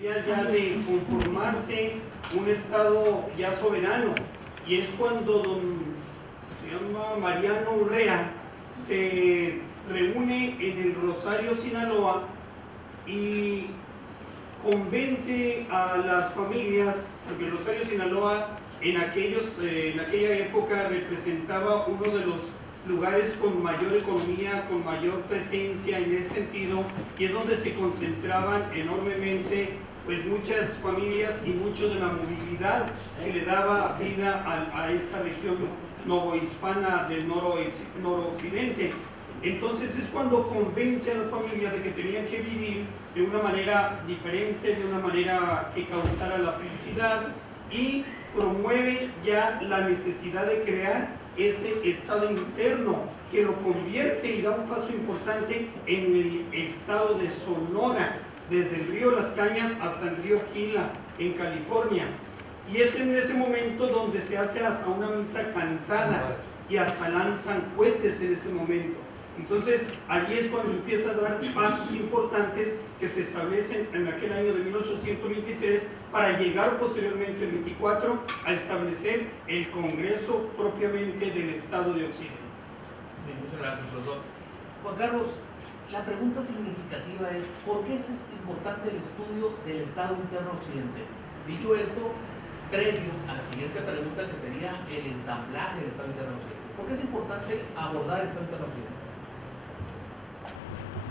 debería ya de conformarse un estado ya soberano, y es cuando se llama Mariano Urrea se reúne en el Rosario, Sinaloa, y convence a las familias, porque el Rosario, Sinaloa en aquella época representaba uno de los lugares con mayor economía, con mayor presencia en ese sentido, y es donde se concentraban enormemente pues muchas familias y mucho de la movilidad que le daba vida a esta región novohispana del noroccidente. Entonces es cuando convence a las familias de que tenían que vivir de una manera diferente, de una manera que causara la felicidad, y promueve ya la necesidad de crear ese estado interno que lo convierte y da un paso importante en el estado de Sonora, desde el río Las Cañas hasta el río Gila en California. Y es en ese momento donde se hace hasta una misa cantada y hasta lanzan cohetes en ese momento. Entonces allí es cuando empieza a dar pasos importantes que se establecen en aquel año de 1823 para llegar posteriormente el 24 a establecer el Congreso propiamente del Estado de Occidente. Bien, muchas gracias, profesor. Juan Carlos, la pregunta significativa es ¿por qué es importante el estudio del Estado interno occidente? Dicho esto, previo a la siguiente pregunta, que sería el ensamblaje del Estado interno occidente, ¿por qué es importante abordar el Estado interno occidente?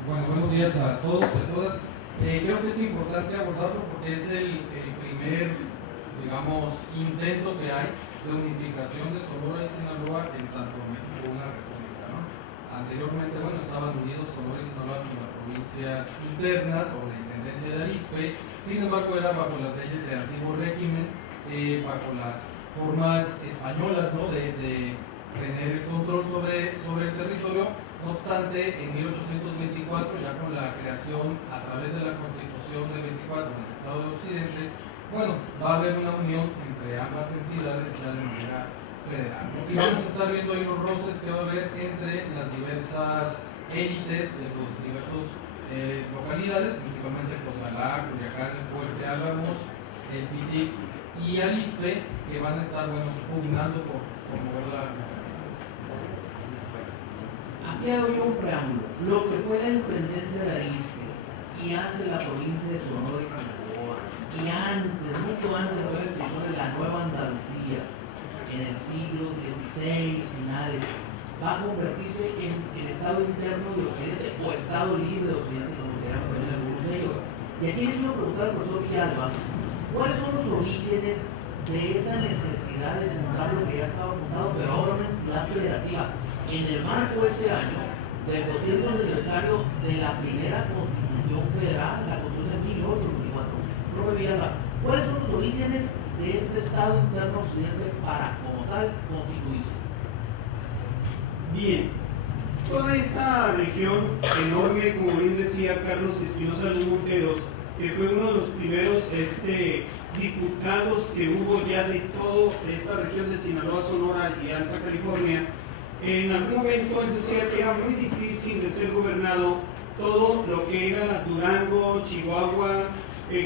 Bueno, buenos días a todos y a todas. Creo que es importante abordarlo porque es el primer, digamos, intento que hay de unificación de Sonora y Sinaloa en tanto México una república, ¿no? Anteriormente, bueno, estaban unidos Sonora y Sinaloa con las provincias internas o la intendencia de Arizpe, sin embargo era bajo las leyes de antiguo régimen, bajo las formas españolas, ¿no? de tener el control sobre el territorio. No obstante, en 1824, ya con la creación a través de la Constitución del 24 del Estado de Occidente, bueno, va a haber una unión entre ambas entidades ya de manera federal, ¿no? Y vamos a estar viendo ahí los roces que va a haber entre las diversas élites de los diversos localidades, principalmente Cozalá, Culiacán, Fuerte Álamos, El Pitic y Arizpe, que van a estar, bueno, pugnando por mover la. Aquí hago yo un preámbulo. Lo que fue la independencia de Arizpe y antes la provincia de Sonora y Sinaloa, y antes, mucho antes de la expulsión de la Nueva Andalucía, en el siglo XVI, finales, va a convertirse en el Estado interno de Occidente, o Estado libre de Occidente, como se llama también algunos de ellos. Y aquí les quiero preguntar al profesor Villalba, ¿cuáles son los orígenes de esa necesidad de montar lo que ya estaba montado, pero ahora una entidad federativa, en el marco este año del 200 aniversario de la primera Constitución Federal, la Constitución de 1824? Profe Villalba, ¿cuáles son los orígenes de este Estado interno occidente para, como tal, constituirse? Bien, toda esta región enorme, como bien decía Carlos Espinosa Los Monteros, que fue uno de los primeros diputados que hubo ya de toda esta región de Sinaloa, Sonora y Alta California, en algún momento él decía que era muy difícil de ser gobernado todo lo que era Durango, Chihuahua,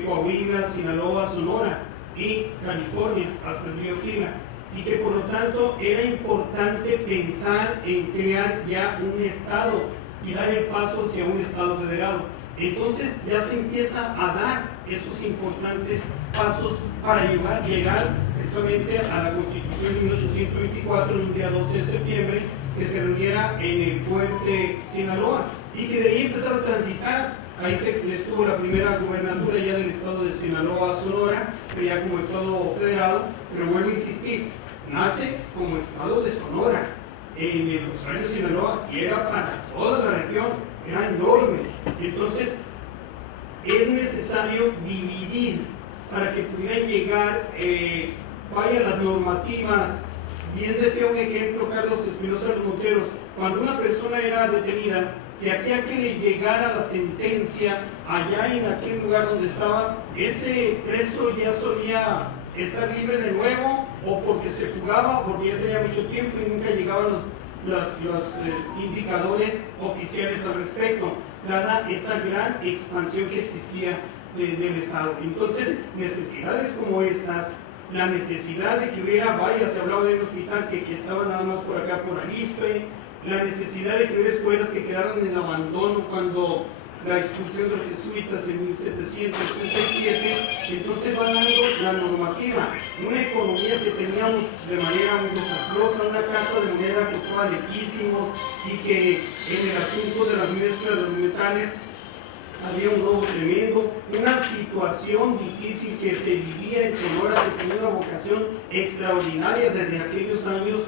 Coahuila, Sinaloa, Sonora y California, hasta el río Gila, y que por lo tanto era importante pensar en crear ya un estado y dar el paso hacia un estado federado. Entonces ya se empieza a dar esos importantes pasos para llegar precisamente a la Constitución de 1824, un día 12 de septiembre, que se reuniera en el Fuerte Sinaloa, y que de ahí empezara a transitar. Ahí estuvo la primera gubernatura ya del estado de Sinaloa, Sonora, pero ya como estado federado. Pero vuelvo a insistir, nace como estado de Sonora en el Rosario, Sinaloa, y era para toda la región, era enorme. Entonces es necesario dividir para que pudieran llegar las normativas. Bien decía un ejemplo Carlos Espinosa Los Monteros, cuando una persona era detenida, de aquí a que le llegara la sentencia allá en aquel lugar donde estaba, ese preso ya solía estar libre de nuevo, o porque se fugaba, o porque ya tenía mucho tiempo y nunca llegaban los indicadores oficiales al respecto, dada esa gran expansión que existía del Estado. Entonces, necesidades como estas, la necesidad de que hubiera, vaya, se hablaba de un hospital que estaba nada más por acá, por Arispe, la necesidad de que hubiera escuelas que quedaron en abandono cuando la expulsión de los jesuitas en 1767, entonces va dando la normativa, una economía que teníamos de manera muy desastrosa, una casa de moneda que estaba lejísimos y que en el asunto de las mezclas de los metales había un robo tremendo, una situación difícil que se vivía en Sonora, que tenía una vocación extraordinaria desde aquellos años,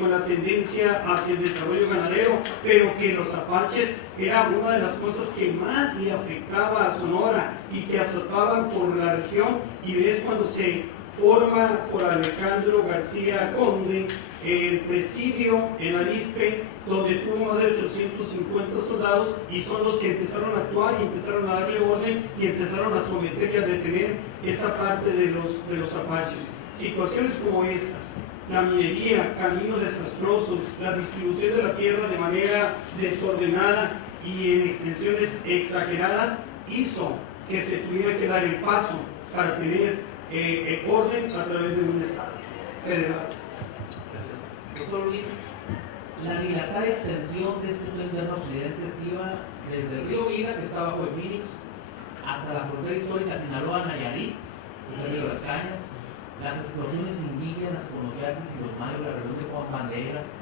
con la tendencia hacia el desarrollo ganadero, pero que los apaches era una de las cosas que más le afectaba a Sonora y que azotaban por la región. Y ves cuando se forma por Alejandro García Conde el presidio en Arispe, donde tuvo más de 850 soldados, y son los que empezaron a actuar y empezaron a darle orden y empezaron a someter y a detener esa parte de los apaches. Situaciones como estas, la minería, caminos desastrosos, la distribución de la tierra de manera desordenada y en extensiones exageradas, hizo que se tuviera que dar el paso para tener orden a través de un Estado federal. Gracias. Doctor Luis, la dilatada extensión de este tren interno occidente iba desde el río Vira, que está bajo de Phoenix, hasta la frontera histórica Sinaloa-Nayarit, el río Las Cañas, las explosiones indígenas con los yaquis y los mayos, la rebelión de Juan Banderas,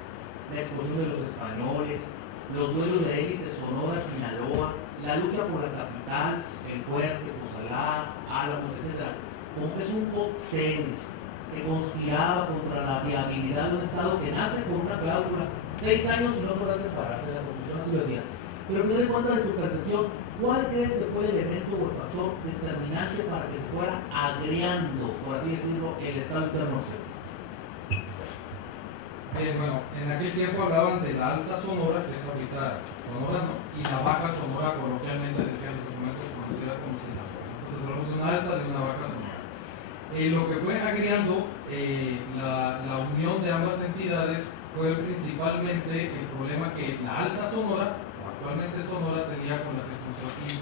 la expulsión de los españoles, los duelos de élite Sonora, Sinaloa, la lucha por la capital, el fuerte, Cozalá, Álamos, etc. Como que es un cóctel que conspiraba contra la viabilidad de un Estado que nace con una cláusula, 6 años y no podrán separarse, la Constitución así lo decía. Pero al final de cuentas, de tu percepción, ¿cuál crees que fue el elemento o el factor determinante para que se fuera agriando, por así decirlo, el Estado interno? Bueno, en aquel tiempo hablaban de la Alta Sonora, que es ahorita Sonora, ¿no? Y la Baja Sonora, coloquialmente decían los documentos, conocida como Sinaloa. Entonces hablamos de una alta, de una baja Sonora. Lo que fue agriando la unión de ambas entidades fue principalmente el problema que la Alta Sonora, actualmente Sonora, tenía con las incursiones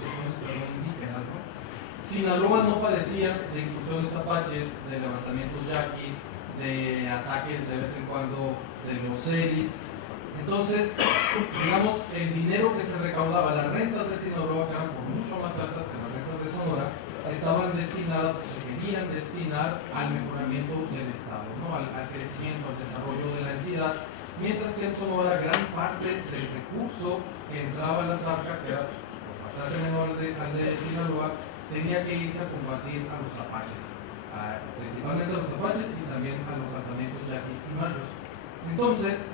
indígenas, ¿no? Sinaloa no padecía de incursiones apaches, de levantamientos yaquis, de ataques de vez en cuando de los seris. Entonces, digamos, el dinero que se recaudaba, las rentas de Sinaloa, que eran por mucho más altas que las rentas de Sonora, estaban destinadas o se querían destinar al mejoramiento del Estado, ¿no? al crecimiento, al desarrollo de la entidad, mientras que en Sonora gran parte del recurso que entraba en las arcas, que era pues, bastante menor al de Sinaloa, tenía que irse a combatir a los apaches, principalmente a los apaches y también a los alzamientos yaquis y mayos. Entonces,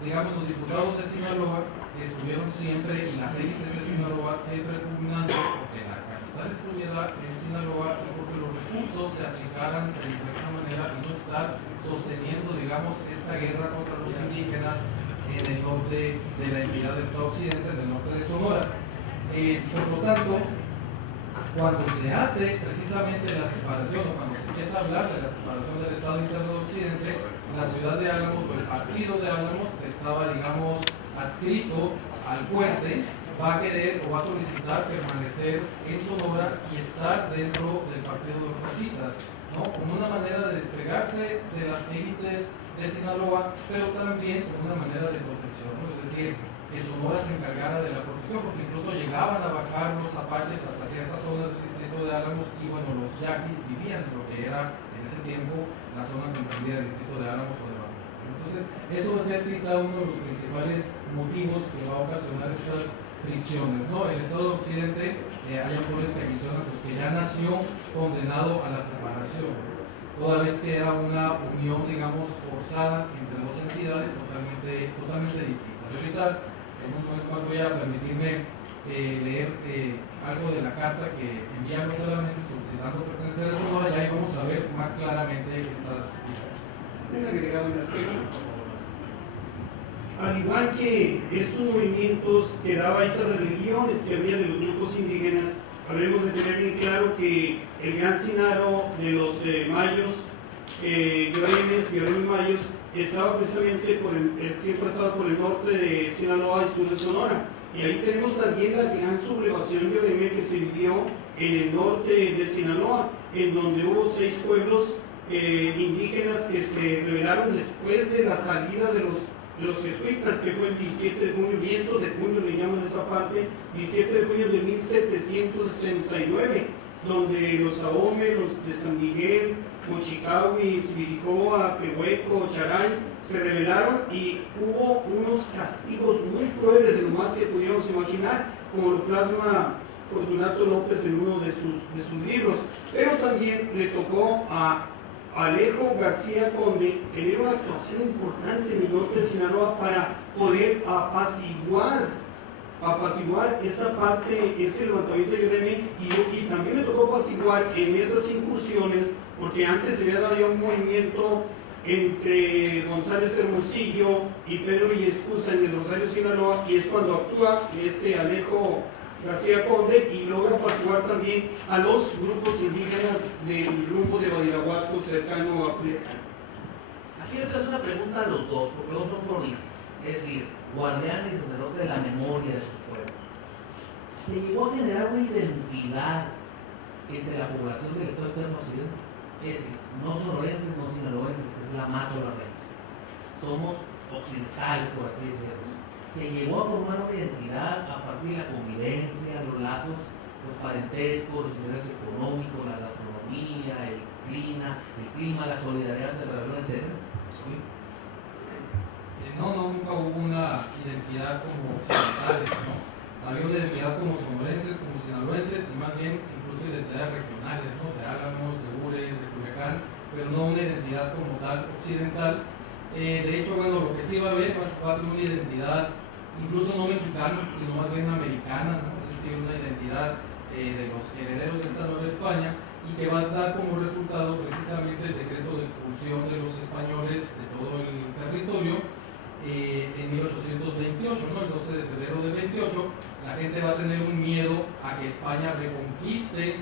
digamos, los diputados de Sinaloa estuvieron siempre, y las élites de Sinaloa siempre pugnando porque la capital estuviera en Sinaloa y porque los recursos se aplicaran de diversa manera y no estar sosteniendo, digamos, esta guerra contra los indígenas en el norte de la entidad del Estado Occidente, del norte de Sonora. Por lo tanto, cuando se hace precisamente la separación, o cuando se empieza a hablar de la separación del Estado interno de Occidente, la ciudad de Álamos o el partido de Álamos, que estaba, digamos, adscrito al fuerte, va a querer o va a solicitar permanecer en Sonora y estar dentro del partido de los jesuitas, ¿no? Como una manera de despegarse de las élites de Sinaloa, pero también como una manera de protección, ¿no? Es decir, que Sonora se encargara de la protección, porque incluso llegaban a bajar los apaches hasta ciertas zonas del distrito de Álamos y bueno, los yaquis vivían en lo que era en ese tiempo la zona comprendida del distrito de Álamos o de Baja. Entonces, eso va a ser quizá uno de los principales motivos que va a ocasionar estas fricciones, ¿no? El Estado de Occidente, hay autores que mencionan pues, que ya nació condenado a la separación, toda vez que era una unión, digamos, forzada entre dos entidades totalmente distintas. Y ahorita, en un momento más voy a permitirme leer algo de la carta que enviamos a la mesa solicitando pertenecer a Sonora, y ahí vamos a ver más claramente estas diferencias. Al igual que estos movimientos que daba esas rebeliones que había de los grupos indígenas, habremos de tener bien claro que el gran Sinaro de los mayos, Llorenes y mayos, estaba precisamente siempre ha estado por el norte de Sinaloa y sur de Sonora. Y ahí tenemos también la gran sublevación Yoreme que se vivió en el norte de Sinaloa, en donde hubo 6 pueblos indígenas que se rebelaron después de la salida de los jesuitas, que fue el 17 de junio, vientos de junio le llaman esa parte, 17 de junio de 1769, donde los Ahome, los de San Miguel, Mochicahui, Sibiricoa, Tehueco, Charay, se rebelaron y hubo unos castigos muy crueles de lo más que pudiéramos imaginar, como lo plasma Fortunato López en uno de sus libros. Pero también le tocó a Alejo García Conde tener una actuación importante en el norte de Sinaloa para poder apaciguar esa parte, ese levantamiento de Yoreme, y también le tocó apaciguar en esas incursiones, porque antes se había dado ya un movimiento entre González Hermosillo y Pedro Villescusa en el Rosario, Sinaloa, y es cuando actúa Alejo García Conde y logra apaciguar también a los grupos indígenas del rumbo de Badiraguato cercano a Culiacán. Aquí le hacer una pregunta a los dos, porque los dos son cronistas, es decir, guardianes y sacerdotes de la memoria de sus pueblos. ¿Se llegó a generar una identidad entre la población del Estado Eterno Occidente? Es decir, no sonorenses, no sinaloenses, que es la más sonorense. Somos occidentales, por así decirlo. Se llegó a formar una identidad a partir de la convivencia, los lazos, los parentescos, los intereses económicos, la gastronomía, el clima, la solidaridad de la región, etc. ¿Sí? No, nunca hubo una identidad como occidentales, ¿no? Había una identidad como sonorenses, como sinaloenses, y más bien incluso identidades regionales, ¿no? De Álamos, de Ures, de Culiacán, pero no una identidad como tal occidental. De hecho, bueno, lo que sí va a haber va a ser una identidad incluso no mexicana, sino más bien americana, ¿no? Es decir, una identidad de los herederos de esta Nueva España, y que va a dar como resultado precisamente el decreto de expulsión de los españoles de todo el territorio en 1828, ¿no? El 12 de febrero del 28, la gente va a tener un miedo a que España reconquiste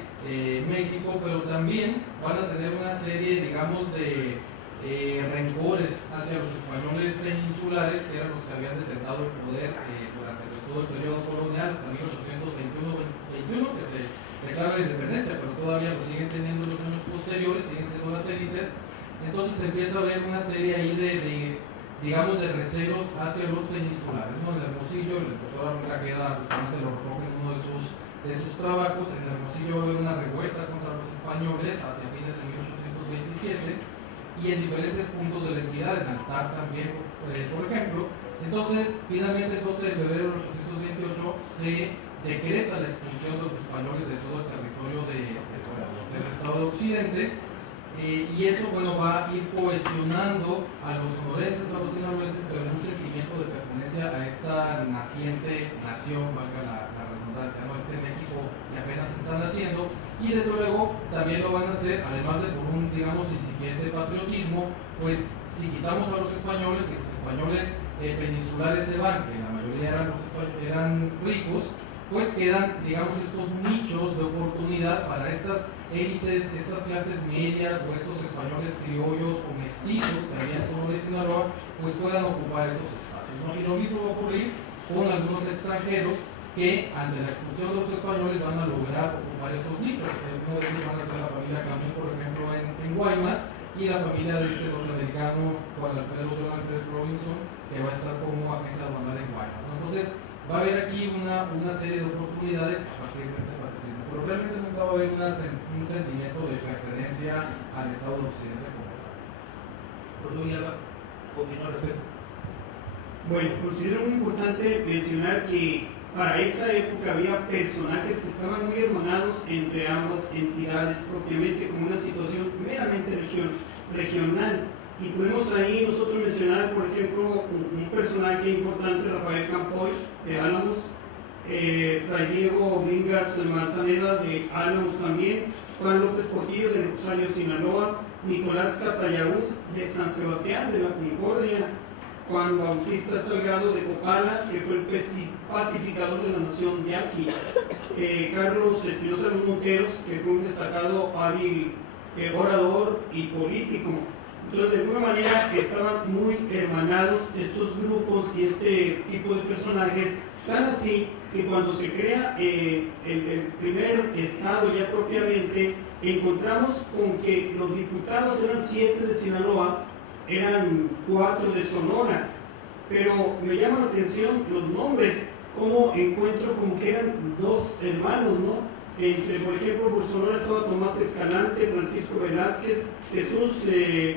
México, pero también van a tener una serie, digamos, de rencores hacia los españoles peninsulares, que eran los que habían detentado el poder durante todo el periodo colonial hasta 1821, que se declara la independencia, pero todavía lo siguen teniendo en los años posteriores, siguen siendo las élites. Entonces empieza a haber una serie ahí digamos, de recelos hacia los peninsulares, ¿no? En Hermosillo, el doctor Arundraqueda justamente lo recoge en uno de sus trabajos. En Hermosillo va a haber una revuelta contra los españoles hacia fines de 1827, y en diferentes puntos de la entidad, en Altar también, por ejemplo. Entonces, finalmente el 12 de febrero de 1828 se decreta la expulsión de los españoles de todo el territorio del estado de Occidente, y eso, bueno, va a ir cohesionando a los sonorenses, a los sinaloenses, pero en un sentimiento de pertenencia a esta naciente nación, valga la redundancia, ¿no? Este México que apenas están haciendo, y desde luego también lo van a hacer, además de por un, digamos, incipiente patriotismo, pues si quitamos a los españoles, y los españoles peninsulares se van, que la mayoría eran ricos, pues quedan, digamos, estos nichos de oportunidad para estas élites, estas clases medias o estos españoles criollos o mestizos que había en Sonora y Sinaloa, pues puedan ocupar esos espacios, ¿no? Y lo mismo va a ocurrir con algunos extranjeros que ante la expulsión de los españoles van a lograr ocupar esos nichos. Uno de ellos van a ser la familia Camus, por ejemplo, en Guaymas, y la familia de este norteamericano Juan Alfredo John Alfred Robinson, que va a estar como agente aduanal en Guaymas, ¿no? Entonces, va a haber aquí una serie de oportunidades a partir de este patriotismo, pero realmente nunca va a haber un sentimiento de pertenencia al Estado de Occidente como tal. Profesor Villalba, opinión al respecto. Bueno, considero muy importante mencionar que para esa época había personajes que estaban muy hermanados entre ambas entidades, propiamente como una situación meramente regional. Y podemos ahí nosotros mencionar, por ejemplo, un personaje importante, Rafael Campoy, de Álamos, Fray Diego Bringas Manzaneda, de Álamos también, Juan López Portillo, de Rosario, Sinaloa, Nicolás Catayaud, de San Sebastián, de la Concordia, Juan Bautista Salgado, de Copala, que fue el pacificador de la nación yaqui, Carlos Espinosa Monteros, que fue un destacado hábil orador y político, Entonces, de alguna manera estaban muy hermanados estos grupos y este tipo de personajes, tan así que cuando se crea el primer estado ya propiamente, encontramos con que los diputados eran 7 de Sinaloa, eran 4 de Sonora, pero me llama la atención los nombres, como encuentro como que eran 2 hermanos, ¿no? Entre, por ejemplo, por Sonora estaba Tomás Escalante, Francisco Velázquez, Jesús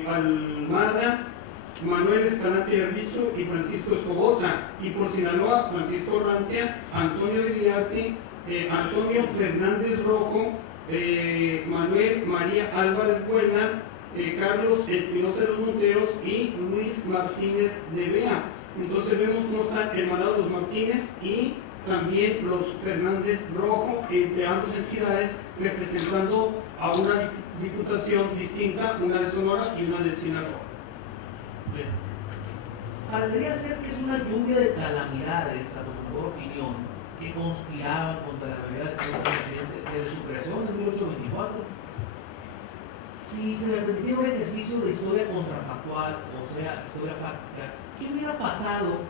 Almada, Manuel Escalante Arbizu y Francisco Escobosa. Y por Sinaloa, Francisco Rantia, Antonio de Guiarte, Antonio Fernández Rojo, Manuel María Álvarez Buena, Carlos Espinosa de los Monteros y Luis Martínez de Bea. Entonces vemos cómo están hermanados los Martínez y también los Fernández Rojo, entre ambas entidades, representando a una diputación distinta, una de Sonora y una de Sinaloa. Bien. Parecería ser que es una lluvia de calamidades, a su mejor opinión, que conspiraban contra la realidad del señor presidente desde su creación en 1824. Si se me permitiera un ejercicio de historia contrafactual, o sea, historia fáctica, ¿qué hubiera pasado?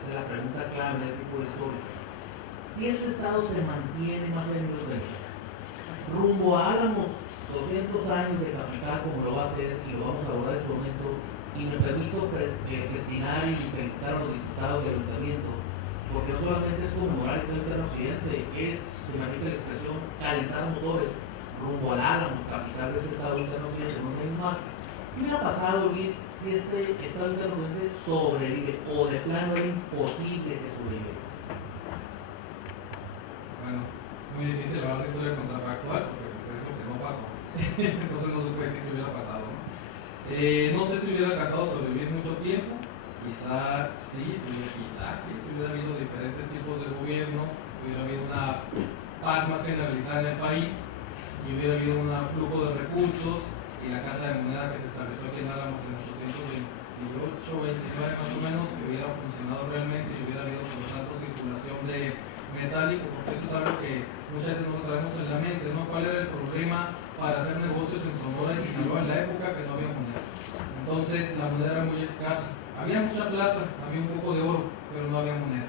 Esa es la pregunta clave del tipo de historia. Si este estado se mantiene más en los 20, rumbo a Álamos, 200 años de capital como lo va a hacer y lo vamos a abordar en su momento, y me permito festinar y felicitar a los diputados del ayuntamiento, porque no solamente es conmemorar el Estado Interno Occidente, es, se me permite la expresión, calentar motores rumbo al Álamos, capital de ese Estado Interno Occidente, no hay más. ¿Qué hubiera pasado, Luis, si este Estado Interno Occidente sobrevive o de plano era imposible que sobreviva? Bueno, muy difícil hablar de historia contrafactual porque pues, es lo que no pasó. Entonces no se puede decir que hubiera pasado, ¿no? No sé si hubiera alcanzado a sobrevivir mucho tiempo. Quizás sí, si hubiera habido diferentes tipos de gobierno, hubiera habido una paz más generalizada en el país y hubiera habido un flujo de recursos y la casa de moneda que se estableció aquí en Álamos en 1828, 29 más o menos, que hubiera funcionado realmente y hubiera habido por lo tanto circulación de metálico, porque eso es algo que muchas veces no lo traemos en la mente, ¿no? ¿Cuál era el problema para hacer negocios en Sonora y Sinaloa en la época? Que no había moneda. Entonces la moneda era muy escasa. Había mucha plata, había un poco de oro, pero no había moneda.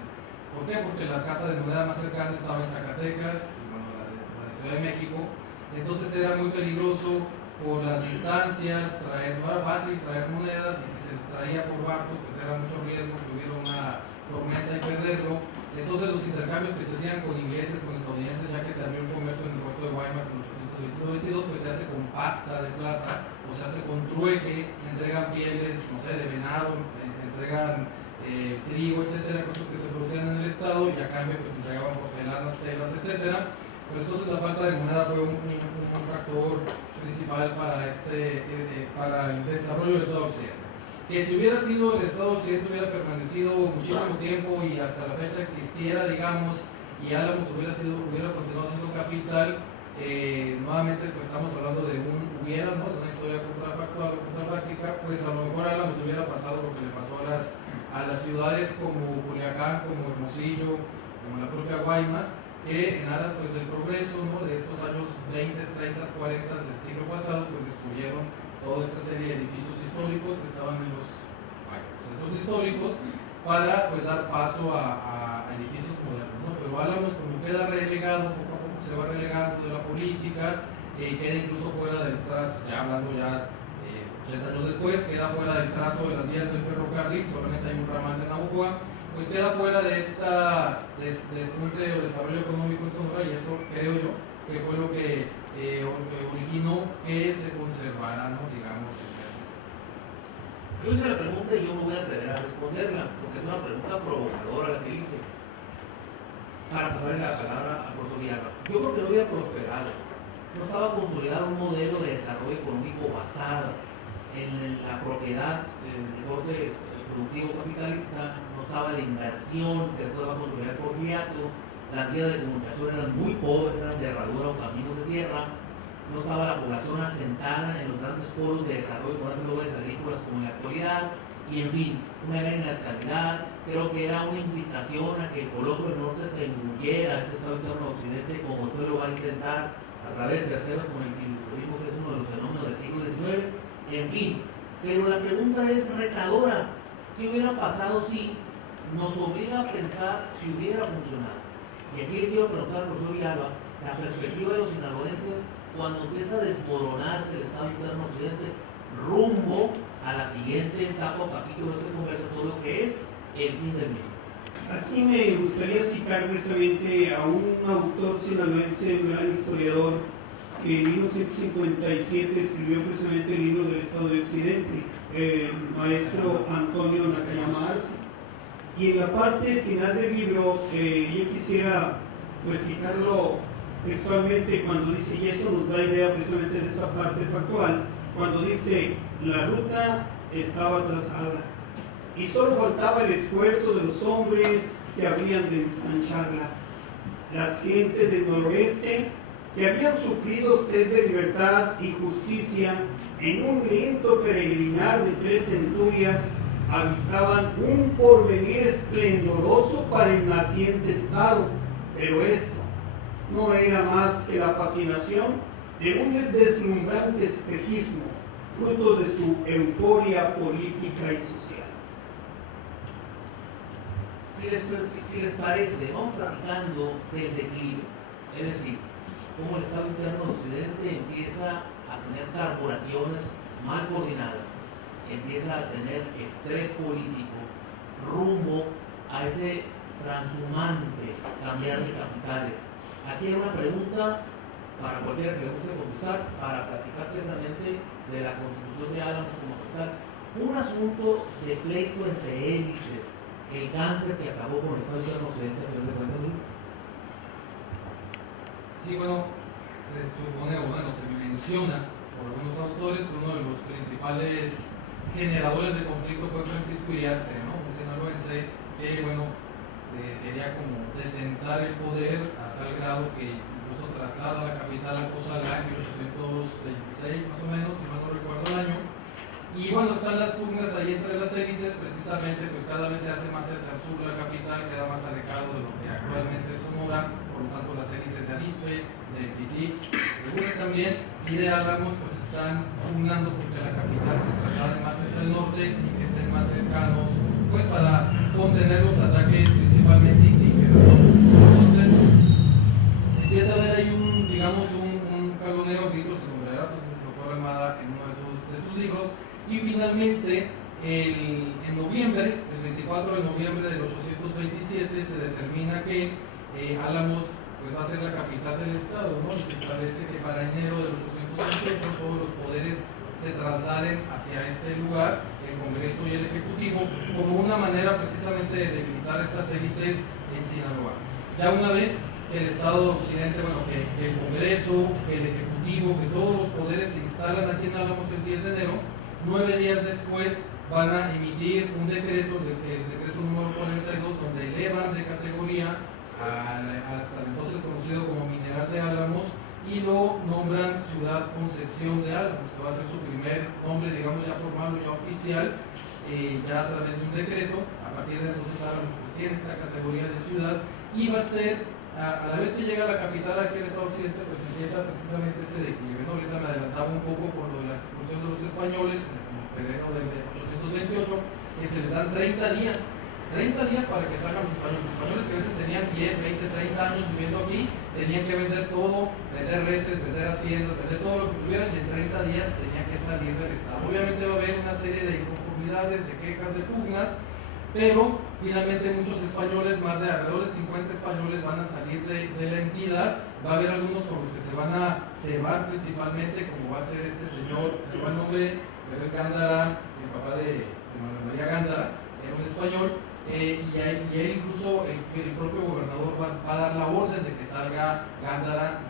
¿Por qué? Porque la casa de moneda más cercana estaba en Zacatecas, y bueno, la de Ciudad de México. Entonces era muy peligroso por las distancias, no era fácil traer monedas, y si se traía por barcos, pues era mucho riesgo que hubiera una tormenta y perderlo. Entonces los intercambios que se hacían con ingleses, con estadounidenses, ya que se abrió el comercio en el puerto de Guaymas en 1822, pues se hace con pasta de plata, o se hace con trueque, entregan pieles, no sé, de venado, entregan trigo, etcétera, cosas que se producían en el estado, y a cambio pues entregaban porcelanas, telas, etcétera. Pero entonces la falta de moneda fue un factor principal para el desarrollo del estado occidente. Que si hubiera sido el Estado Occidente hubiera permanecido muchísimo tiempo y hasta la fecha existiera, digamos, y Álamos hubiera continuado siendo capital, nuevamente pues estamos hablando de de una historia contrafactual o contrafáctica, pues a lo mejor Álamos le hubiera pasado lo que le pasó a las ciudades como Culiacán, como Hermosillo, como la propia Guaymas, que en aras pues del progreso, ¿no?, de estos años 20, 30, 40 del siglo pasado, pues destruyeron toda esta serie de edificios históricos que estaban en los centros históricos para pues dar paso a edificios modernos, ¿no? Pero Álamos, como queda relegado, poco a poco se va relegando de la política, queda incluso fuera del trazo, ya hablando 80 años después, queda fuera del trazo de las vías del ferrocarril, solamente hay un ramal de Navojoa, pues queda fuera de esta despunte o desarrollo económico en Sonora, y eso creo yo que fue lo que originó que se conservara, ¿no?, digamos. Yo hice la pregunta y yo me voy a atrever a responderla, porque es una pregunta provocadora la que hice. Para pasarle la palabra a profesor Villalba. Yo creo que no había prosperado. No estaba consolidado un modelo de desarrollo económico basado en la propiedad del corte productivo capitalista, no estaba la inversión que pueda consolidar por fiato, las vías de comunicación eran muy pobres, eran de herradura o caminos de tierra, no estaba la población asentada en los grandes polos de desarrollo con las lugares agrícolas como en la actualidad, y en fin, una gran inestabilidad. Creo que era una invitación a que el coloso del norte se engulliera a este Estado Interno Occidente, como todo lo va a intentar a través de tercero con el filibusterismo, que es uno de los fenómenos del siglo XIX, en fin. Pero la pregunta es retadora. ¿Qué hubiera pasado si nos obliga a pensar si hubiera funcionado? Y aquí le quiero preguntar al profesor Villalba, la perspectiva de los sinaloenses cuando empieza a desmoronarse el Estado interno occidente rumbo a la siguiente etapa o capítulo de este conversatorio, que es el fin del mismo. Aquí me gustaría citar precisamente a un autor sinaloense, un gran historiador, que en 1957 escribió precisamente el libro del Estado de Occidente, el maestro Antonio Nakayama Arce. Y en la parte final del libro, yo quisiera pues citarlo textualmente cuando dice, y esto nos da idea precisamente de esa parte factual, cuando dice, la ruta estaba trazada y solo faltaba el esfuerzo de los hombres que habrían de ensancharla. Las gentes del noroeste, que habían sufrido sed de libertad y justicia en un lento peregrinar de 3 centurias, avistaban un porvenir esplendoroso para el naciente estado, pero esto no era más que la fascinación de un deslumbrante espejismo, fruto de su euforia política y social. Si les parece, vamos platicando del declive, es decir, cómo el Estado interno de Occidente empieza a tener carburaciones mal coordinadas, empieza a tener estrés político rumbo a ese transhumante cambiar de capitales. Aquí hay una pregunta para cualquiera que le guste contestar, para platicar precisamente de la constitución de Álamos como capital. Un asunto de pleito entre élites, el cáncer que acabó con el Estado interno occidente, a final de cuentas, ¿no? Sí, bueno, se supone, o bueno, se menciona por algunos autores que uno de los principales generadores de conflicto fue Francisco Iriarte, ¿no? Un sinaloense que, bueno, quería como detentar el poder a tal grado que incluso traslada la capital a Cozalá en 1826, más o menos, si mal no recuerdo el año. Y bueno, están las pugnas ahí entre las élites, precisamente, pues cada vez se hace más hacia el sur la capital, queda más alejado de lo que actualmente es Sonora, por lo tanto las élites de Arizpe, de Pití, de Juárez también, y de Álamos, pues están pugnando porque la capital se traslade más hacia el norte y que estén más cercanos, pues para contener los ataques principalmente indígenas, ¿no? Entonces, empieza a haber ahí digamos, un jaloneo, gritos y sombrerazos, es lo que fue Armada en uno de sus libros. Y finalmente, en noviembre, el 24 de noviembre del 827, se determina que Álamos pues, va a ser la capital del estado, ¿no? Y se establece que para enero del 828 todos los poderes se trasladen hacia este lugar, el Congreso y el Ejecutivo, como una manera precisamente de debilitar estas élites en Sinaloa. Ya una vez que el Estado de Occidente, bueno, que el Congreso, el Ejecutivo, que todos los poderes se instalan aquí en Álamos el 10 de enero, 9 días después van a emitir un decreto, el decreto número 42, donde elevan de categoría hasta entonces conocido como Mineral de Álamos y lo nombran Ciudad Concepción de Álamos, que va a ser su primer nombre, digamos, ya formal o ya oficial, ya a través de un decreto. A partir de entonces Álamos pues, tiene esta categoría de ciudad y va a ser, a la vez que llega a la capital aquí en el Estado Occidente, pues empieza precisamente este declive, ¿no? Ahorita me adelantaba un poco por lo de la expulsión de los españoles en el febrero del 828, que se les dan 30 días para que salgan los españoles que a veces tenían 10, 20, 30 años viviendo aquí, tenían que vender todo, vender reses, vender haciendas, vender todo lo que tuvieran y en 30 días tenían que salir del estado. Obviamente va a haber una serie de inconformidades, de quejas, de pugnas, pero finalmente muchos españoles, más de alrededor de 50 españoles van a salir de la entidad. Va a haber algunos con los que se van a cebar principalmente, como va a ser este señor, se llama el nombre, pero es Gándara, el papá de María Gándara, era un español. Y él incluso, el propio gobernador va a dar la orden de que salga Gándara,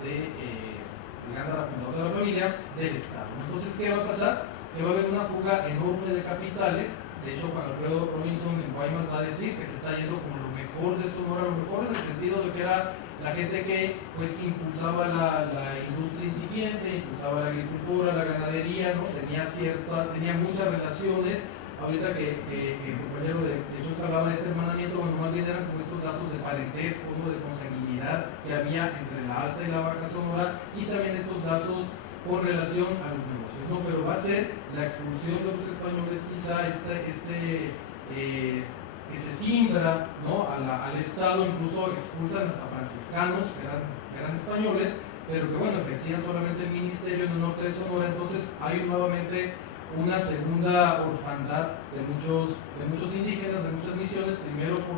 Gándara fundador de la familia, del estado. Entonces, ¿qué va a pasar? Que va a haber una fuga enorme de capitales. De hecho, Juan Alfredo Robinson en Guaymas va a decir que se está yendo como lo mejor de Sonora, lo mejor en el sentido de que era la gente que pues impulsaba la industria incipiente, impulsaba la agricultura, la ganadería, ¿no? Tenía muchas relaciones. Ahorita que el compañero de hecho se hablaba de este hermanamiento, bueno, más bien eran como estos lazos de parentesco, ¿no? De consanguinidad que había entre la Alta y la Baja Sonora, y también estos lazos con relación a los negocios, ¿no? Pero va a ser la expulsión de los españoles, quizá que se simbra, ¿no? al Estado, incluso expulsan hasta franciscanos que eran españoles, pero que bueno, ejercían solamente el ministerio en el norte de Sonora. Entonces hay nuevamente una segunda orfandad de muchos indígenas, de muchas misiones, primero por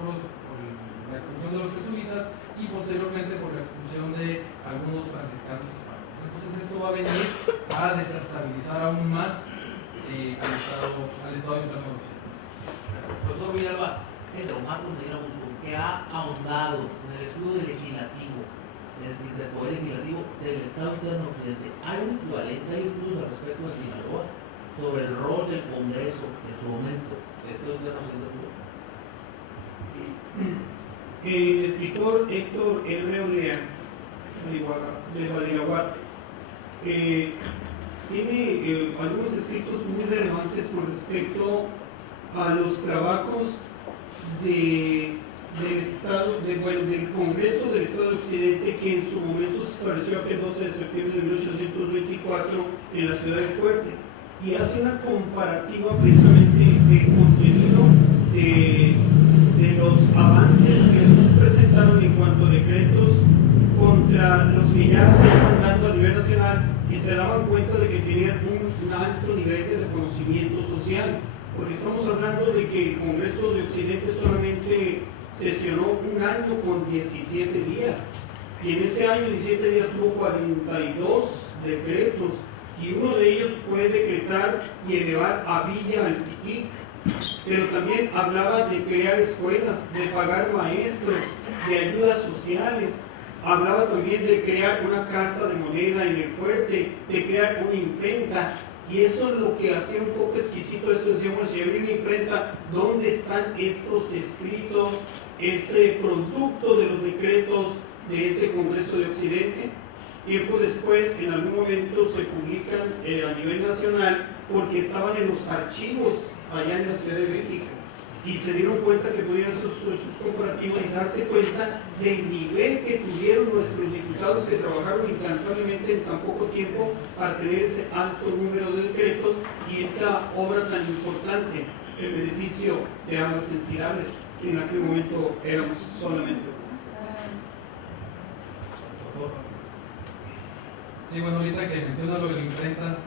la expulsión de los jesuitas y posteriormente por la expulsión de algunos franciscanos españoles. Entonces esto va a venir a desestabilizar aún más al Estado interno de Occidente. Profesor Villalba, es lo Marcos Medina Busco, que ha ahondado en el estudio legislativo, es decir, del poder legislativo del Estado interno occidente. ¿Hay un equivalente, hay estudios al respecto de Sinaloa sobre el rol del Congreso en su momento del Estado interno occidente? El escritor Héctor R. Olea, de Badiraguato, tiene algunos escritos muy relevantes con respecto a los trabajos del Congreso del Estado de Occidente, que en su momento se estableció aquel 12 de septiembre de 1824 en la ciudad de Fuerte, y hace una comparativa precisamente del contenido de los avances que estos presentaron en cuanto a decretos contra los que ya se estaban dando a nivel nacional, y se daban cuenta de que tenían un alto nivel de reconocimiento social, porque estamos hablando de que el Congreso de Occidente solamente sesionó un año con 17 días, y en ese año 17 días tuvo 42 decretos, y uno de ellos fue decretar y elevar a Villa Altiquic, pero también hablaba de crear escuelas, de pagar maestros, de ayudas sociales. Hablaba también de crear una casa de moneda en el fuerte, de crear una imprenta, y eso es lo que hacía un poco exquisito esto. Decíamos, bueno, si había una imprenta, ¿dónde están esos escritos, ese producto de los decretos de ese Congreso de Occidente? Tiempo después, en algún momento se publican a nivel nacional, porque estaban en los archivos allá en la Ciudad de México, y se dieron cuenta que podían hacer sus comparativos y darse cuenta del nivel que tuvieron nuestros diputados, que trabajaron incansablemente en tan poco tiempo para tener ese alto número de decretos y esa obra tan importante en beneficio de ambas entidades, que en aquel momento éramos solamente. Sí, bueno, ahorita que menciona lo de la imprenta,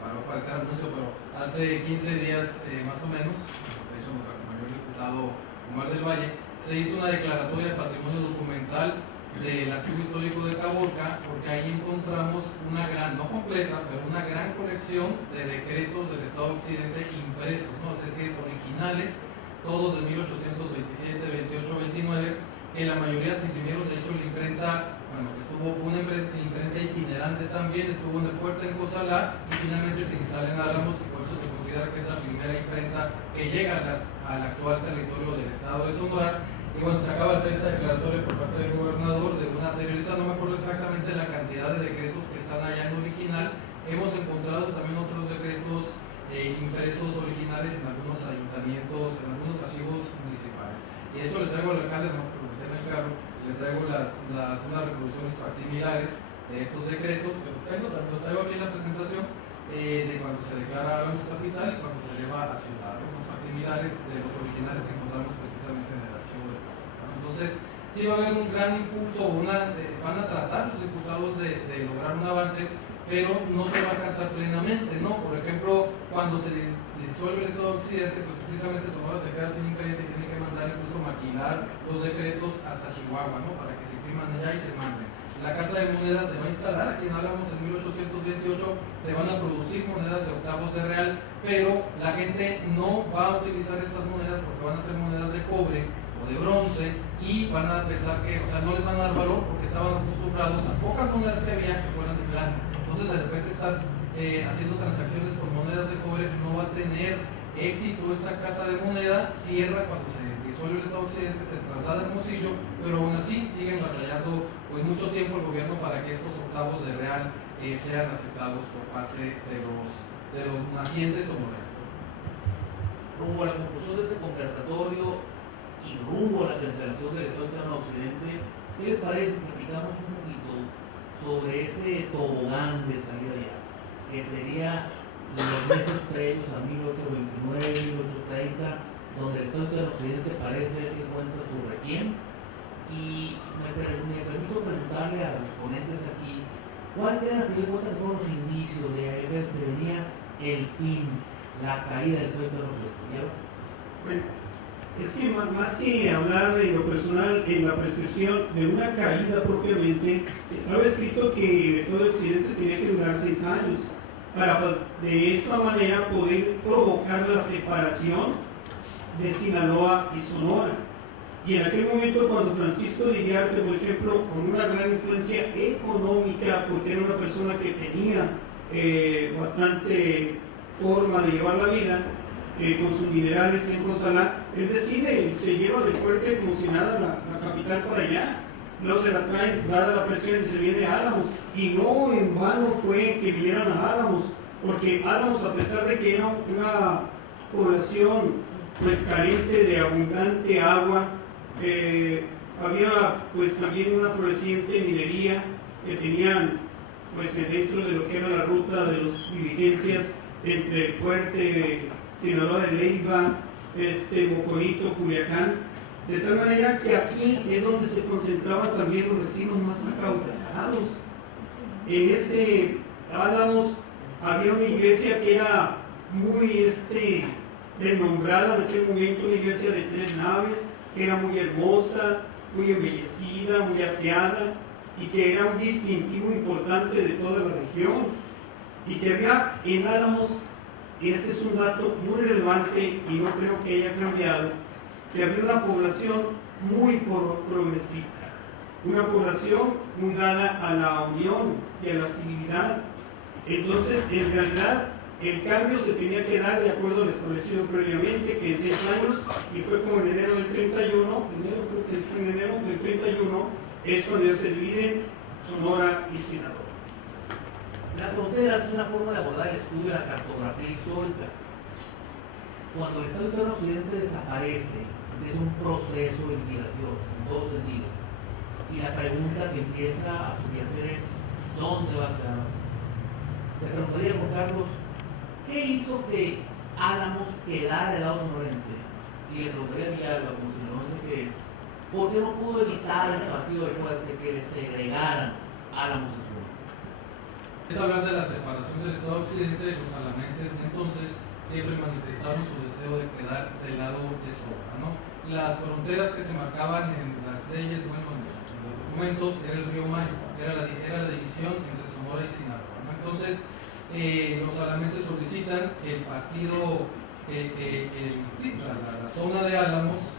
para no parecer anuncio, pero hace 15 días más o menos, de hecho nos acompañó el diputado Omar del Valle, se hizo una declaratoria de patrimonio documental del Archivo Histórico de Caborca, porque ahí encontramos una gran, no completa, pero una gran colección de decretos del Estado de Occidente impresos, ¿no? Es decir, originales, todos de 1827, 28, 29, que la mayoría se imprimieron. De hecho, la imprenta, bueno, fue una imprenta itinerante también, estuvo en el fuerte en Cozalá y finalmente se instala en Álamos, y por eso se considera que es la primera imprenta que llega al actual territorio del estado de Sonora. Y bueno, se acaba de hacer esa declaratoria por parte del gobernador de una serie, ahorita no me acuerdo exactamente la cantidad de decretos que están allá en original. Hemos encontrado también otros decretos impresos originales en algunos ayuntamientos, en algunos archivos municipales. Y de hecho le traigo al alcalde, más que lo que tiene el carro, le traigo unas reproducciones facsimilares de estos decretos, que los traigo aquí en la presentación, de cuando se declara Álamos capital y cuando se eleva a ciudad, unos facsimilares de los originales que encontramos precisamente en el archivo de Puebla. Entonces, sí va a haber un gran impulso, van a tratar los diputados de lograr un avance, pero no se va a alcanzar plenamente, ¿no? Por ejemplo, cuando se disuelve el Estado de Occidente, pues precisamente Sonora se queda sin imprenta y tiene que mandar incluso maquilar los decretos hasta Chihuahua, ¿no? Para que se impriman allá y se manden. La Casa de Monedas se va a instalar, aquí en Álamos en 1828, se van a producir monedas de octavos de real, pero la gente no va a utilizar estas monedas porque van a ser monedas de cobre o de bronce, y van a pensar que, o sea, no les van a dar valor porque estaban acostumbrados las pocas monedas que había que fueran de plata. Entonces, de repente estar haciendo transacciones con monedas de cobre no va a tener éxito. Esta casa de moneda cierra cuando se disuelve el Estado Occidente, se traslada a Hermosillo, pero aún así siguen batallando pues mucho tiempo el gobierno para que estos octavos de real sean aceptados por parte de los nacientes sonorenses. Rumbo a la conclusión de este conversatorio y rumbo a la cancelación del Estado interno occidente, ¿qué les parece si platicamos un poquito sobre ese tobogán de salida ya, que sería los meses previos a 1829, 1830, donde el Estado del Occidente parece que encuentra su requiem. Y me permito preguntarle a los ponentes aquí, ¿cuál era, a fin de cuentas, fueron los inicios de ahí se venía el fin, la caída del Estado del Occidente? Bueno, es que más que hablar en lo personal, en la percepción de una caída propiamente, estaba escrito que el Estado de Occidente tenía que durar 6 años para de esa manera poder provocar la separación de Sinaloa y Sonora. Y en aquel momento, cuando Francisco de Iriarte, por ejemplo, con una gran influencia económica, porque era una persona que tenía bastante forma de llevar la vida, con sus minerales en Rosalá, él decide, se lleva del fuerte como si nada la capital por allá, luego se la traen, dada la presión y se viene a Álamos, y no en vano fue que vinieran a Álamos, porque Álamos, a pesar de que era una población pues carente de abundante agua, había pues también una floreciente minería que tenían pues dentro de lo que era la ruta de las diligencias entre el fuerte Sinaloa de Leiva, Mocorito, Culiacán, de tal manera que aquí es donde se concentraban también los vecinos más acaudalados. En Álamos había una iglesia que era muy renombrada en aquel momento, una iglesia de 3 naves, que era muy hermosa, muy embellecida, muy aseada, y que era un distintivo importante de toda la región, y que había en Álamos, y este es un dato muy relevante y no creo que haya cambiado, que había una población muy progresista, una población muy dada a la unión y a la civilidad. Entonces, en realidad, el cambio se tenía que dar de acuerdo al establecido previamente, que en 6 años, y fue como en enero del 31, en enero del 31 es cuando ya se dividen Sonora y Sinaloa. Las fronteras es una forma de abordar el estudio de la cartografía histórica. Cuando el Estado del Occidente desaparece, es un proceso de liquidación, en todos sentidos. Y la pregunta que empieza a subyacer es, ¿dónde va a quedar? Te preguntaría, Juan Carlos, ¿qué hizo que Álamos quedara del lado sonorense? Y le preguntaría a Villalba, como sinaloense que es, ¿por qué no pudo evitar el partido de fuerte que le segregaran Álamos y Sonora? Es hablar de la separación del Estado Occidente. Los alamenses de entonces siempre manifestaron su deseo de quedar del lado de Sonora, ¿no? Las fronteras que se marcaban en las leyes, bueno, en los documentos, era el río Mayo, era la división entre Sonora y Sinaloa, ¿no? Entonces, los alamenses solicitan que el partido, la zona de Álamos,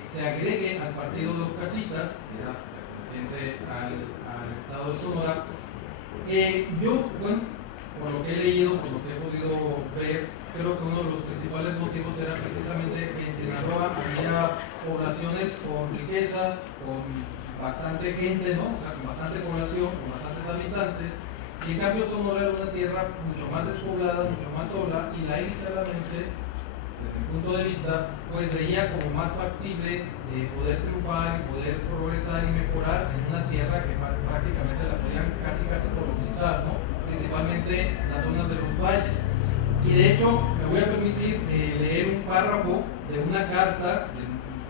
se agregue al partido de Ocasitas, que era perteneciente al Estado de Sonora. Yo, bueno, por lo que he leído, por lo que he podido ver, creo que uno de los principales motivos era precisamente que en Sinaloa había poblaciones con riqueza, con bastante gente, ¿no? O sea, con bastante población, con bastantes habitantes, y en cambio Sonora era una tierra mucho más despoblada, mucho más sola, y la élite alamense, desde mi punto de vista, pues veía como más factible poder triunfar y poder progresar y mejorar en una tierra que prácticamente la podían casi colonizar, ¿no? Principalmente las zonas de los valles. Y de hecho me voy a permitir leer un párrafo de una carta,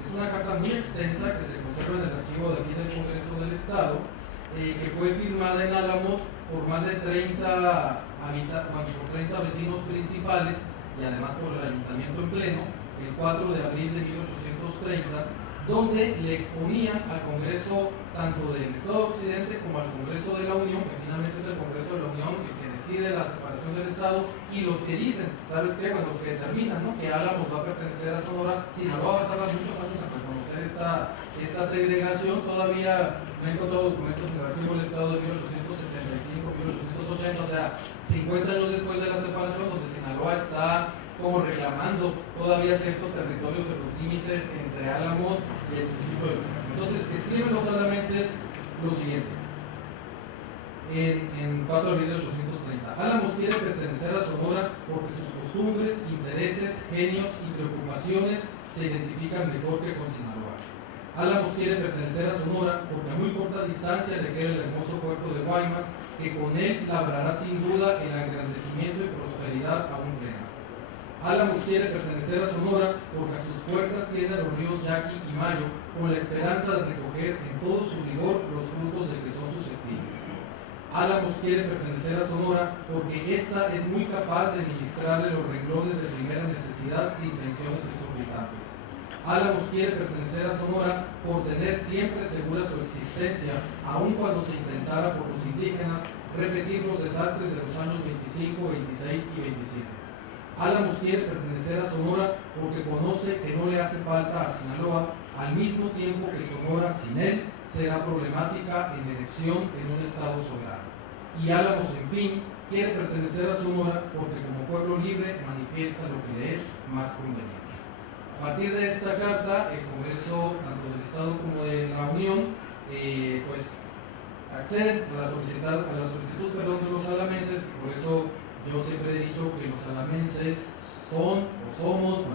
es una carta muy extensa que se conserva en el archivo de aquí del Congreso del Estado, que fue firmada en Álamos por más de 30 vecinos principales y además por el ayuntamiento en pleno, el 4 de abril de 1830, donde le exponían al Congreso tanto del Estado Occidente como al Congreso de la Unión, que finalmente es el Congreso de la Unión el que decide la separación del Estado, y los que dicen, ¿sabes qué? Bueno, los que determinan, ¿no?, que Álamos va a pertenecer a Sonora. Sinaloa va a tardar muchos años en reconocer esta segregación. Todavía no he encontrado documentos en el archivo del Estado de 1875, 1880, o sea, 50 años después de la separación, donde Sinaloa está como reclamando todavía ciertos territorios en los límites entre Álamos y el municipio de Culiacán. Entonces, escriben los alamenses lo siguiente, en 4 de abril de 1830. Álamos quiere pertenecer a Sonora porque sus costumbres, intereses, genios y preocupaciones se identifican mejor que con Sinaloa. Álamos quiere pertenecer a Sonora porque a muy corta distancia le queda el hermoso puerto de Guaymas, que con él labrará sin duda el engrandecimiento y prosperidad aún plena. Álamos quiere pertenecer a Sonora porque a sus puertas tiene los ríos Yaqui y Mayo, con la esperanza de recoger en todo su vigor los frutos de que son susceptibles. Álamos quiere pertenecer a Sonora porque ésta es muy capaz de ministrarle los renglones de primera necesidad sin pensiones exorbitantes. Álamos quiere pertenecer a Sonora por tener siempre segura su existencia, aun cuando se intentara por los indígenas repetir los desastres de los años 25, 26 y 27. Álamos quiere pertenecer a Sonora porque conoce que no le hace falta a Sinaloa, al mismo tiempo que Sonora sin él será problemática en elección en un estado soberano. Y Álamos, en fin, quiere pertenecer a Sonora porque como pueblo libre manifiesta lo que le es más conveniente. A partir de esta carta, el Congreso, tanto del Estado como de la Unión, pues acceden a la solicitud de los alamenses, y por eso yo siempre he dicho que los alamenses son, o somos,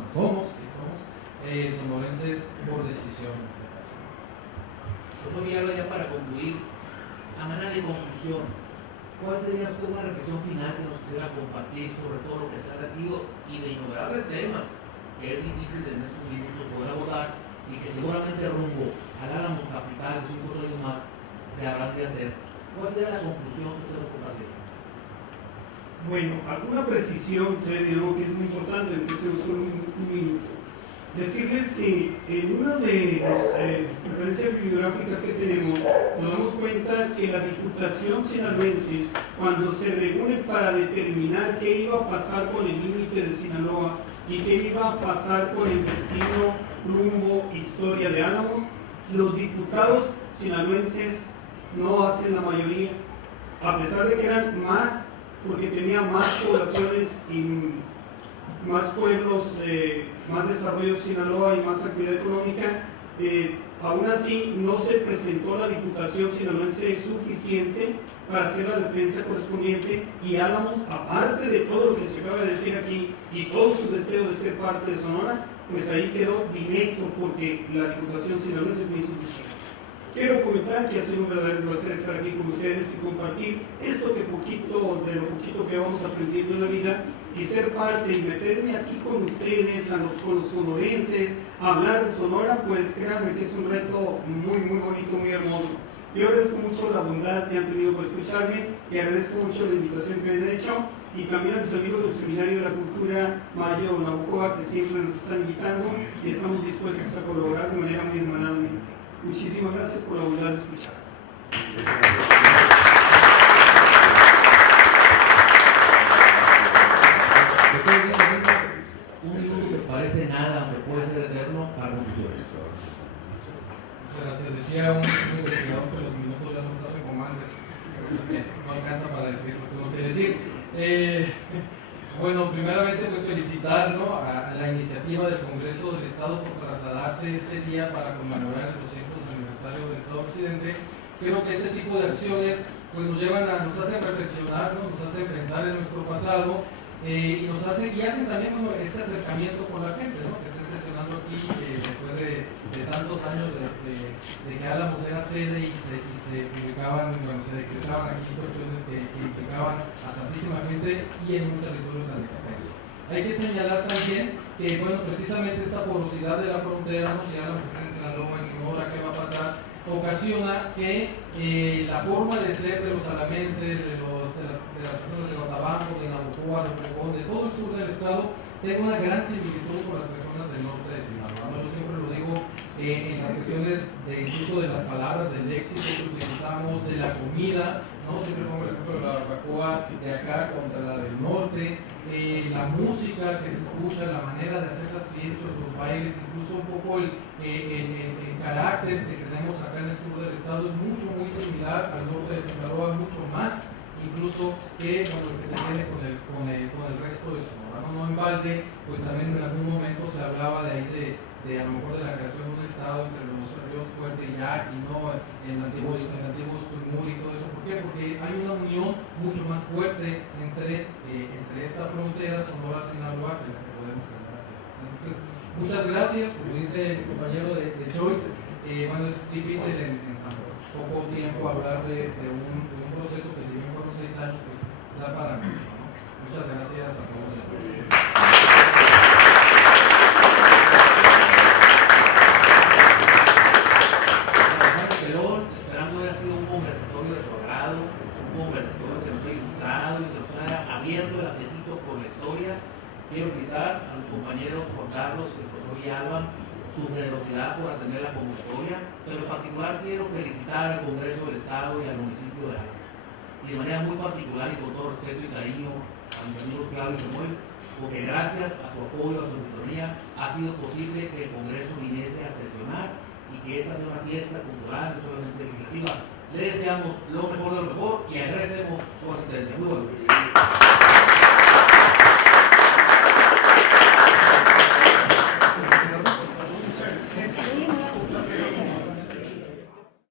sonorenses por decisión en este caso. José Villalba, ya para concluir, a manera de conclusión, ¿cuál sería usted una reflexión final que nos quisiera compartir sobre todo lo que se ha debatido y de innumerables temas que es difícil en estos minutos poder abordar y que seguramente rumbo al Álamos capital de 5 años más se habrán de hacer? ¿Cuál sería la conclusión que usted nos compartiría? Bueno, alguna precisión, creo que es muy importante, empecemos con un minuto. Decirles que en una de las referencias bibliográficas que tenemos, nos damos cuenta que la Diputación sinaloense, cuando se reúne para determinar qué iba a pasar con el límite de Sinaloa y qué iba a pasar con el destino, rumbo, historia de Álamos, los diputados sinaloenses no hacen la mayoría, a pesar de que eran más, porque tenía más poblaciones y más pueblos, más desarrollo de Sinaloa y más actividad económica, aún así no se presentó la Diputación sinaloense suficiente para hacer la defensa correspondiente, y Álamos, aparte de todo lo que se acaba de decir aquí y todo su deseo de ser parte de Sonora, pues ahí quedó directo porque la Diputación sinaloense fue insuficiente. Quiero comentar que ha sido un verdadero placer estar aquí con ustedes y compartir esto que poquito, de lo poquito que vamos aprendiendo en la vida, y ser parte y meterme aquí con ustedes, con los sonorenses, a hablar de Sonora, pues créanme que es un reto muy, muy bonito, muy hermoso. Yo agradezco mucho la bondad que han tenido por escucharme y agradezco mucho la invitación que me han hecho, y también a mis amigos del Seminario de la Cultura Mayo Navajoa, que siempre nos están invitando y estamos dispuestos a colaborar de manera muy hermanadamente. Muchísimas gracias por la bondad de escuchar. Un minuto que parece nada, aunque puede ser eterno, para conclusiones. Muchas gracias. Decía un investigador que los minutos ya no nos hacen comandos, es que no alcanza para decir lo que uno quiere decir. Bueno, primeramente pues felicitar, ¿no?, a la iniciativa del Congreso del Estado por trasladarse este día para conmemorar el 200 aniversario del Estado Occidente. Creo que este tipo de acciones pues nos hacen reflexionar, ¿no?, nos hacen pensar en nuestro pasado, y hacen también, bueno, este acercamiento con la gente, ¿no?, que estén sesionando aquí después de tantos años de que Álamos era sede y se publicaban, bueno, se decretaban aquí cuestiones que implicaban a tantísima gente y en un territorio tan extenso. Hay que señalar también que, bueno, precisamente esta porosidad de la frontera, ¿no?, si Álamos está en Sinaloa, en Sonora, ¿qué va a pasar?, ocasiona que la forma de ser de los alamenses, de las personas de Guatabampo, de Navojoa, de Obregón, de todo el sur del estado, tenga una gran similitud con las personas del norte de Sinaloa, ¿no? Yo siempre lo digo en las cuestiones incluso de las palabras, del léxico que utilizamos, de la comida, ¿no? Siempre pongo el ejemplo de la barbacoa de acá contra la del norte, la música que se escucha, la manera de hacer las fiestas, los bailes, incluso un poco el carácter que tenemos acá en el sur del estado es muy similar al norte de Sinaloa, mucho más incluso que el que se tiene con el resto de Sonora. No en balde, pues también en algún momento se hablaba de ahí de a lo mejor de la creación de un estado entre los ríos Fuerte y Yaqui, ¿no?, en antiguos Tulmur y todo eso. ¿Por qué? Porque hay una unión mucho más fuerte entre esta frontera Sonora-Sinaloa que la que podemos tener así. Entonces, muchas gracias, como dice el compañero de Choice. Bueno, es difícil en tan poco tiempo hablar de un proceso que si bien fueron 6 años, pues da para mucho, ¿no? Muchas gracias a todos y a todas. Esperando haya sido un conversatorio de su agrado, un conversatorio que nos haya ilustrado y que nos haya abierto el apetito por la historia. Quiero felicitar a los compañeros Juan Carlos y el profesor Alba su generosidad por atender la convocatoria, pero en particular quiero felicitar al Congreso del Estado y al municipio de Álamos. Y de manera muy particular y con todo respeto y cariño a mis amigos Claudio y Samuel, porque gracias a su apoyo, a su auditoría, ha sido posible que el Congreso viniese a sesionar y que esta sea una fiesta cultural, no solamente legislativa. Le deseamos lo mejor de lo mejor y agradecemos su asistencia. Muy buenos días.